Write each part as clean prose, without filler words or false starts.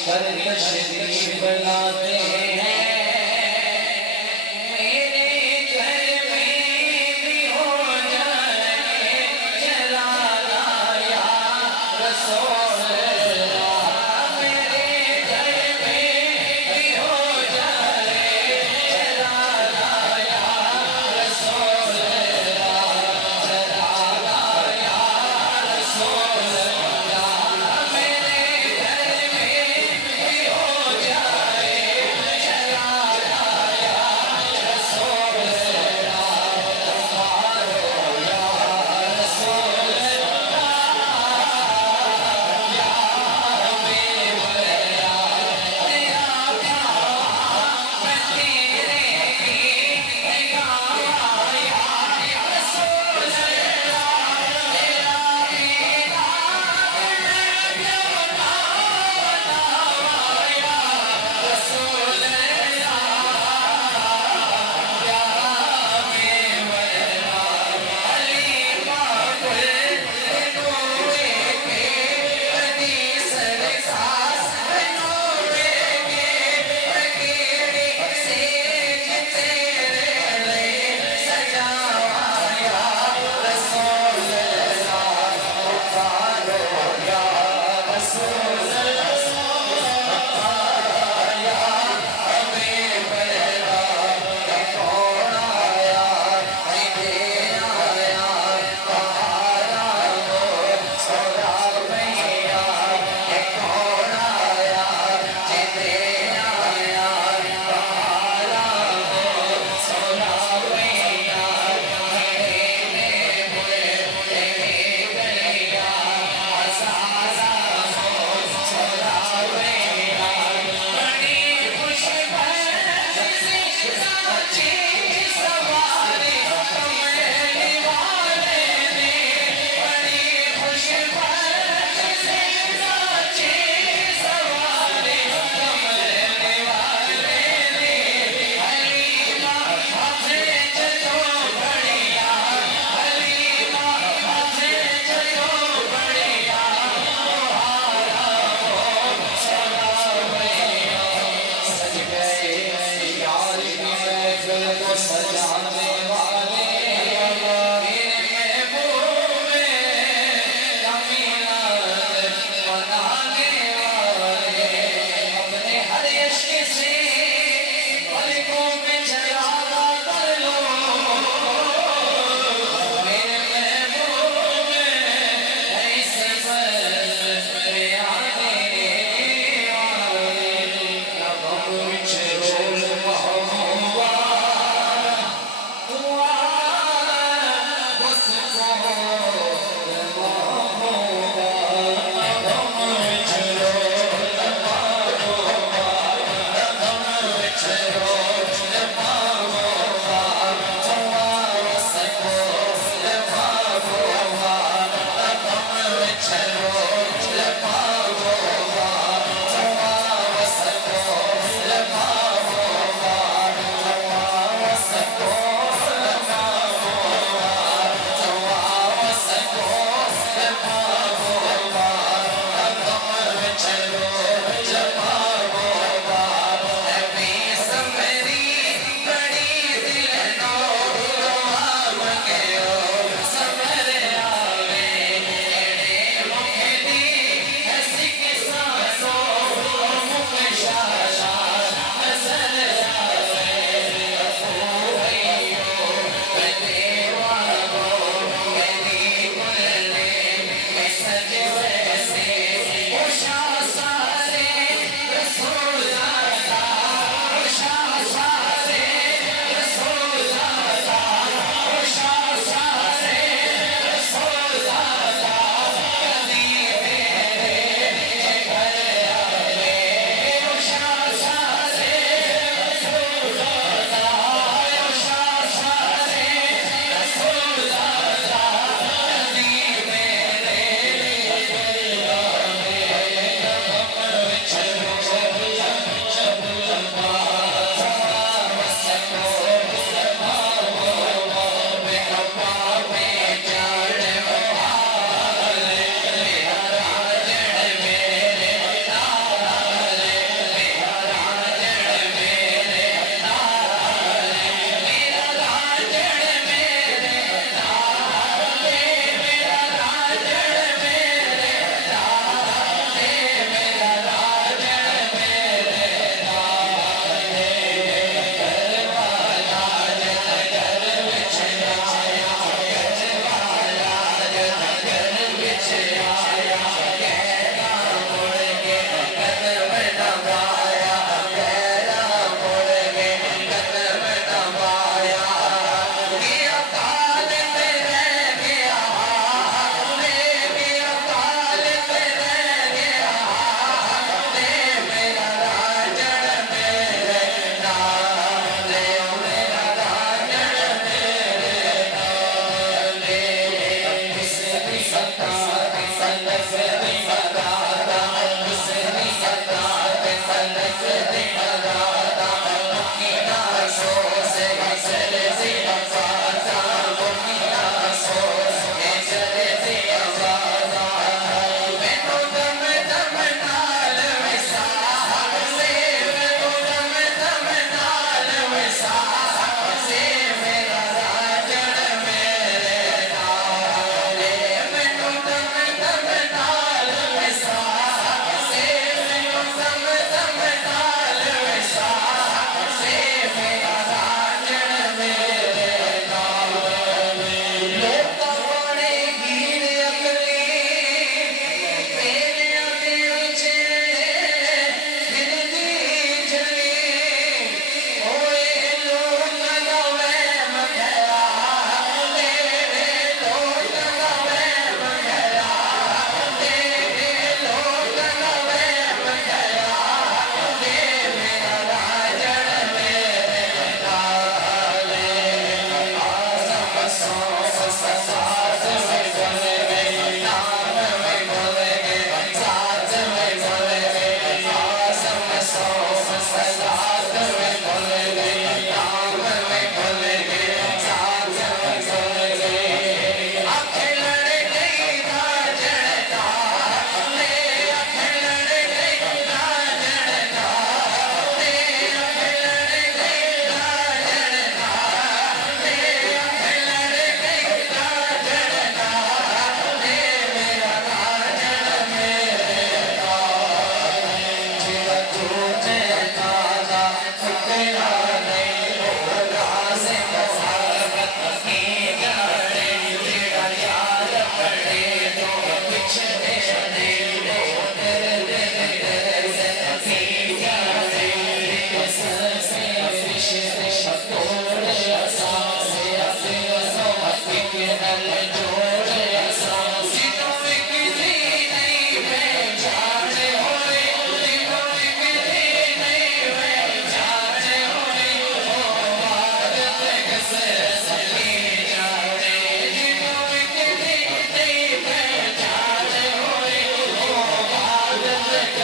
پر تشریف لاتے ہیں میرے گھر میں بھی ہو جائے جلالا یا رسول اللہ میرے گھر میں بھی ہو جائے جلالا یا رسول اللہ جلالا یا رسول اللہ میرے گھر میں بھی ہو جائے جلالا یا رسول اللہ تمہارو یا رسول اللہ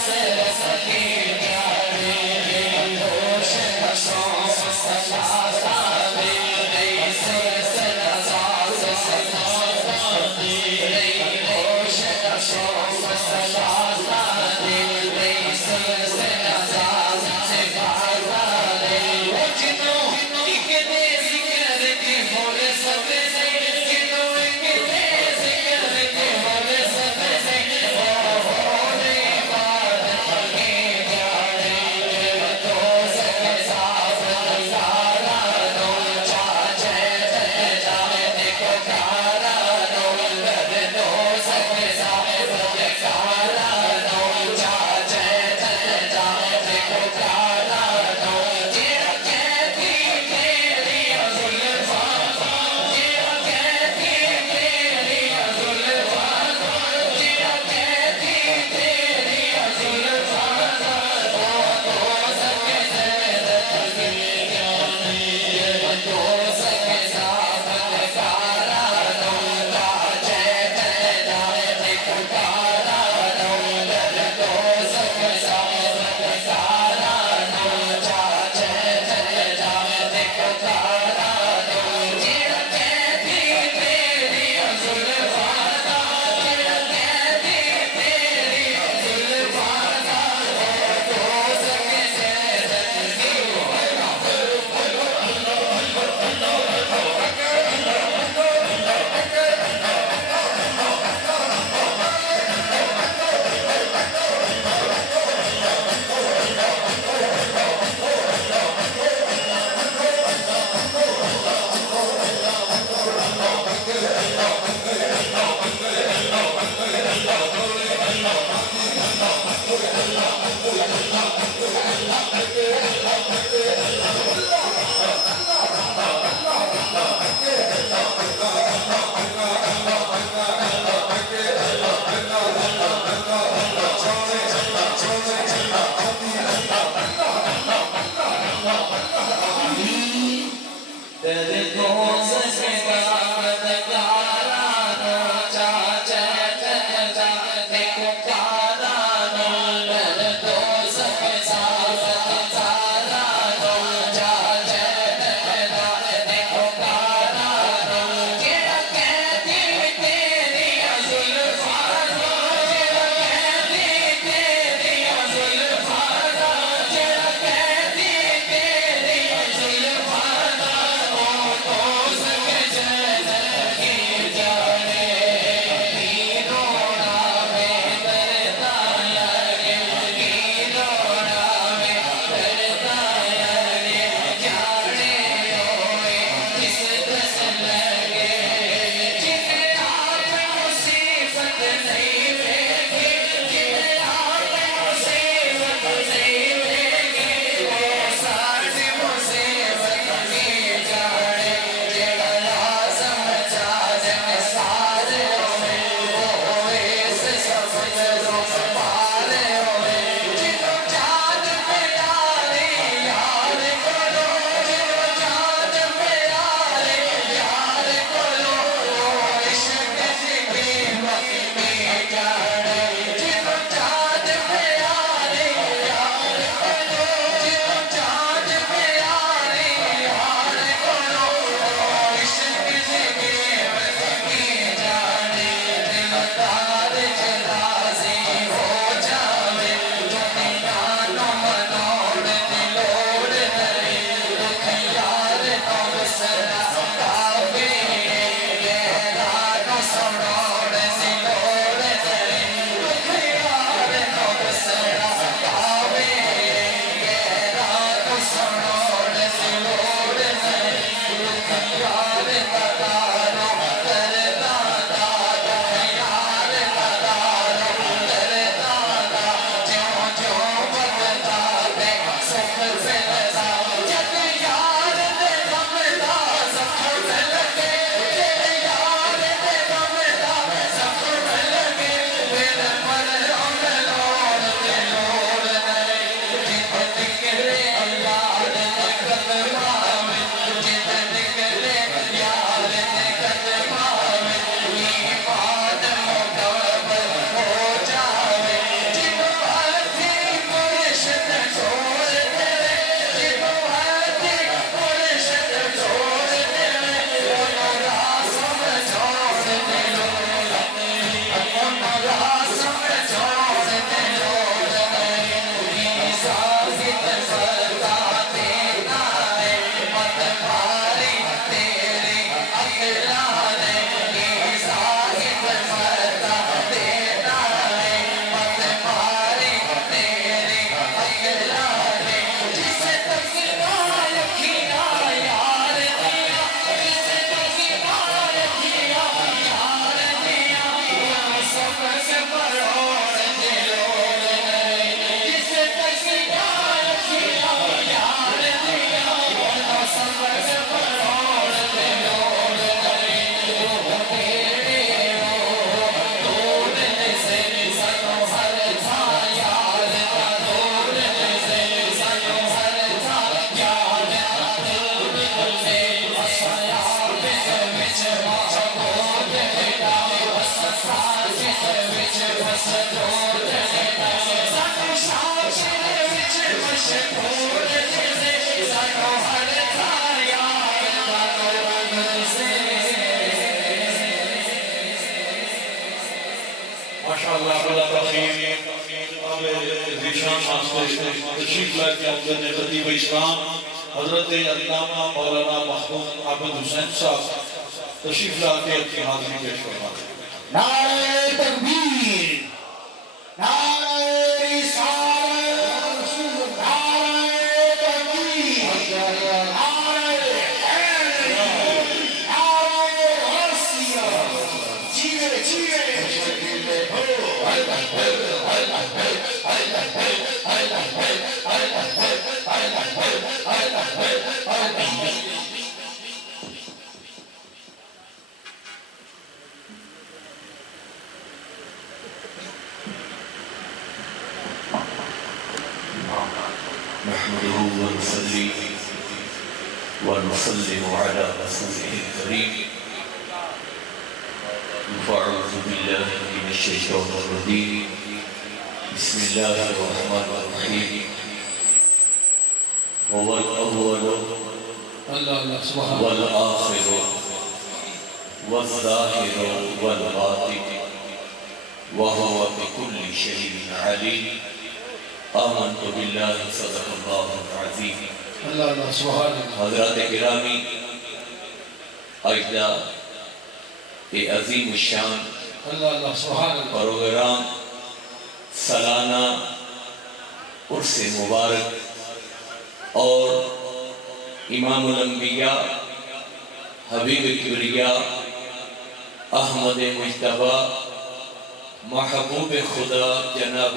Thank you. ماشاءاللہ بلا تخیر اب ذیشان واسطے تشریف لائے کے افضل خطیب اسلام حضرت علامہ مولانا محمود عبد حسین صاحب تشریف لا کے اپنی حاضری پیش کروا دیں۔ نعرہ تکبیر، نعرہ رسالت، نعرہ تکبیر، نعرہ حیدری، نعرہ غوثیہ، جیوے جیوے نحمده ونصلي ونسلم على رسوله الكريم فأعوذ بالله من الشيطان الرجيم بسم الله الرحمن الرحيم هو الأول والآخر والظاهر والباطن وهو بكل شيء عليم آمنت باللہ صدق اللہ العظیم۔ اللہ سبحان اللہ۔ حضرات گرامی، اجدہ عظیم الشان اللہ سبحان اللہ پروگرام سالانہ عرس مبارک اور امام الانبیاء حبیب کبریاء احمد مجتبی محبوب خدا جناب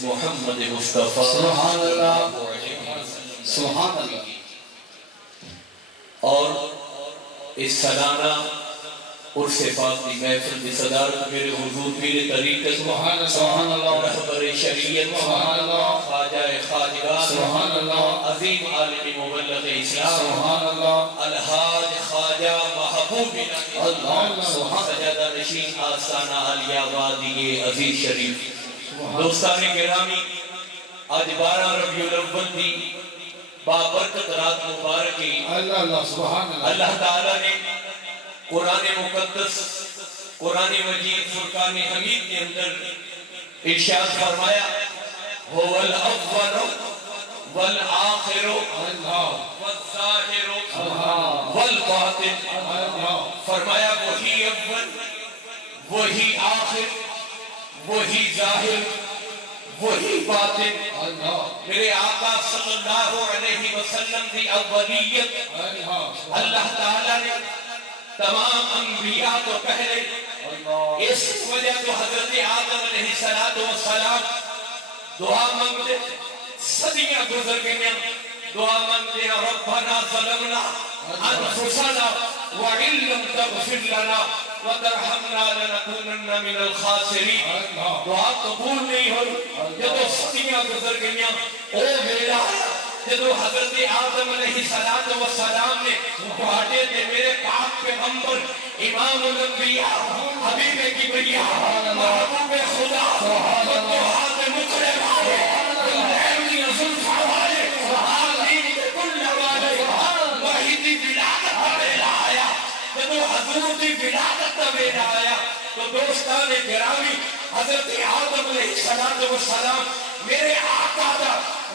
محمد مصطفیٰ سبحان اللہ سبحان اللہ اور اس سالانہ عرس پاک کی محفل کی صدارت میرے حضور پیر طریقت سبحان اللہ رہبر شریعت سبحان اللہ خواجہ خواجگان سبحان اللہ عظیم عالم مبلغ اسلام سبحان اللہ الحاج خواجہ محبوب اللہ سجادہ نشین آستانہ علیہ وادی عزیز شریف دوستان گرامی، آج 12 ربیع الاول دی بابرکت رات مبارکی اللہ سبحان اللہ اللہ تعالیٰ نے قرآن مقدس قرآن مجید فرقان حمید کے اندر ارشاد فرمایا هو الاول والآخر والظاہر والباطن، فرمایا وہی اول وہی آخر وہی ظاہر وہی باطن۔ میرے آقا صلی اللہ علیہ وسلم کی اولیت اللہ تعالیٰ نے تمام انبیاء تو پہلے اس وجہ تو حضرت آدم علیہ السلام دعا مانگتے، صدیاں گزر گئیں، دعا مانگتے ربنا ظلمنا انفسنا وَإِن لَّمْ تَغْفِرْ لَنَا وَتَرْحَمْنَا لَنَكُونَنَّ مِنَ الْخَاسِرِينَ۔ دعا قبول نہیں ہوئی، جب صدیاں گزر گئیں، او میرا جب حضرت آدم علیہ السلام نے بہاٹے تھے میرے پاک پیغمبر امام الانبیاء حبیب کبریاء محبوب خدا فتوحات مکرم والے الہی ظلفہ والے آمین کل والے وحیدی ولادت میرا آیا، جب حضور کی ولادت میرا آیا تو دوستان گرامی حضرت آدم علیہ السلام میرے آقا دا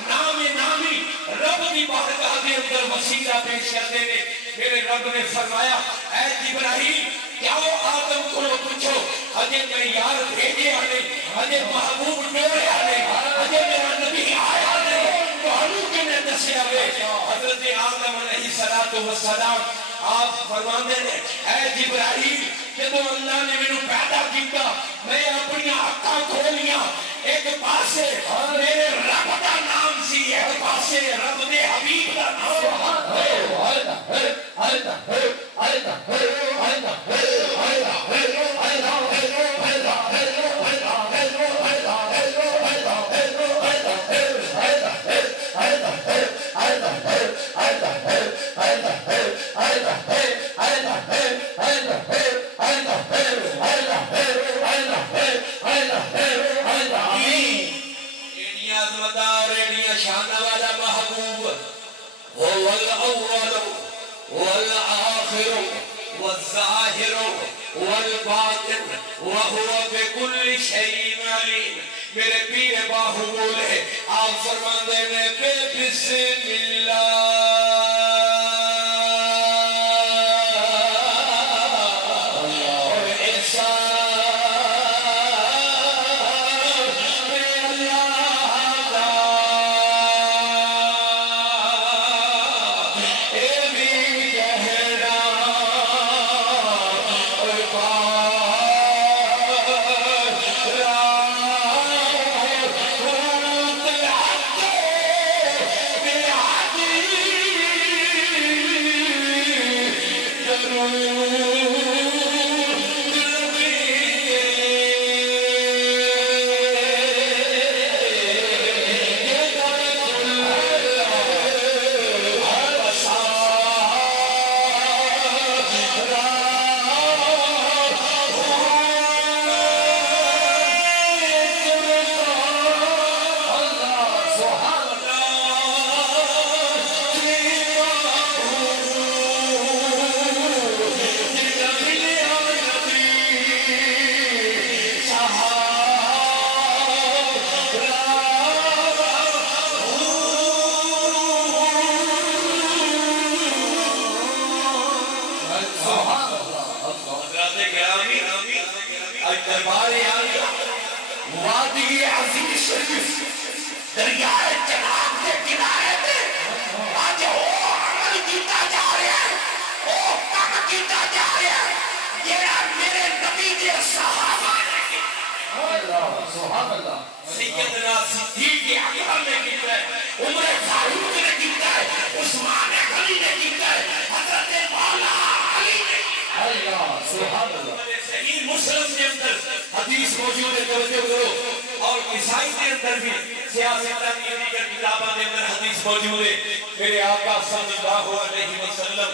نامی رب دی بارگاہ دے اندر وسیلہ پیش کرتے نے، میرے رب نے فرمایا اے جبرائیل کیا وہ آدم کو پوچھو اجے میں یار بھیجے آنے، اجے محبوب ڈورے آنے، اجے میرا نبی آیا نہیں تو ہنو کے نے دسے آوے۔ حضرت آدم علیہ السلام آپ فرماندے نے اے جبرائیل جب اللہ نے میں پیدا کیتا میں اپنی آقا کھولیاں، ایک پاسے میرے رب دا نام سی، ایک پاسے رب دے حبیب دا نام اللہ شان والا محبوب هو الأول والآخر والظاهر والباطن وهو بكل شيء عليم. میرے پیر باہو بولے آپ فرماندے میں بسم اللہ اور احسان میں اللہ دا اے بھی گہرا اور وادی عزیز شریف دریائے چناب کے کنارے پہ آج وہ عمل کیتا جا رہا ہے وہ کام کیتا جا رہا ہے یہ میرے نبی کے صحابہ نے سبحان اللہ سیدنا صدیق اکبر نے کیتا ہے عمر فاروق نے کیتا ہے عثمان غنی نے کیتا ہے حضرت مولا علی نے اللہ سبحان اللہ صحیح مسلم کے اندر حدیث موجود ہے توجہ کرو اور عیسائی کے اندر بھی سیاست کی دیگر کتابوں کے اندر حدیث موجود ہے میرے آقا صلی اللہ علیہ وسلم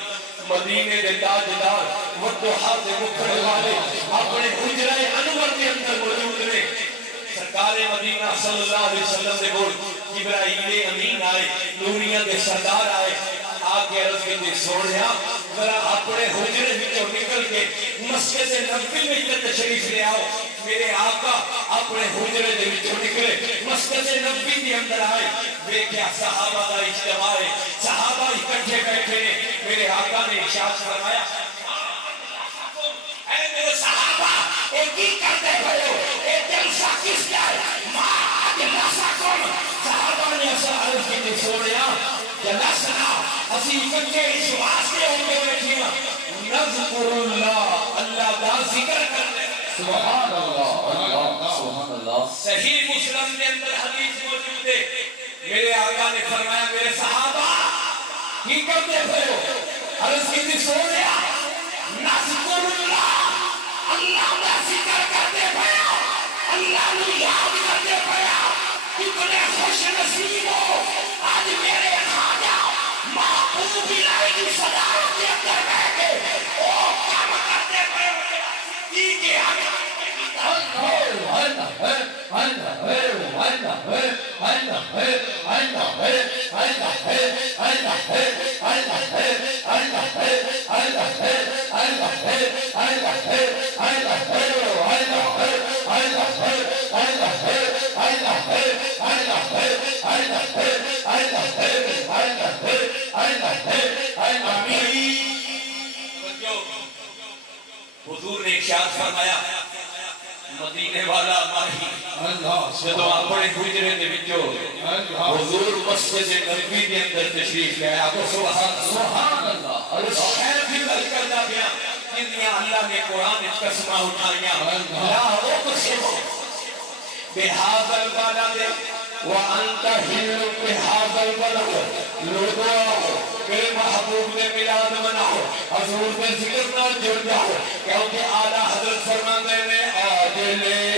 مدینے دے تاجدار والضحا دے مکھڑے والے اپنے حجرہ انور کے اندر موجود نے سرکار مدینہ صلی اللہ علیہ وسلم دے بول جبرائیل امین آئے نوریاں دے سردار آئے آگے عرض کے دے سوڑیا ذرا اپنے حجرے بچوں نکل کے مسجد نبوی میں اتنے تشریف لے آؤ میرے آقا اپنے حجرے دے بچوں نکلے مسجد نبوی کے اندر آئے دیکھیا صحابہ دا اجتماع ہے صحابہ اکٹھے بیٹھے نے میرے آقا نے ارشاد فرمایا اے میرے صحابہ ایک ہی کرتے بھائیو ایک جلسہ کس جائے ماں آج لاسا کون صحابہ نے ایسا عرض کی سوڑیا جلسنا اسی اکٹھے اس واسطے ہوں گے بیٹھیاں نذکر اللہ اللہ دا ذکر کرنے سبحان اللہ سبحان اللہ صحیح مسلم کے اندر حدیث موجود ہے میرے آقا نے فرمایا میرے صحابہ کی کرتے بھائیو عرض کی سوڑیا نذکر اللہ اللہ دا ذکر کرتے بھائیو اللہ نے یاد کرتے بھائیو کتنے خوش نصیب ہو آج میرے خواجہ محبوب الہی کی صدارت کے اندر بیٹھے او کام کرتے بھائیو کی کے آگے حضور نے ارشاد فرمایا مدینے والا ماہی جدو اپنے حجرے دے وچوں حضور مسجد نبوی کے اندر تشریف لے آیا تو سبحان اللہ اور خیر بھی گل کردا پیا جنیاں اللہ نے قرآن وچ قسماں اٹھائیاں لا اقسم بہذا البلد وانت حل بہذا البلد لوگو میرے محبوب نے میلاد مناؤ حضور نے ذکر نہ جڑ جاؤ کیونکہ اعلیٰ حضرت فرماندے نے آج لے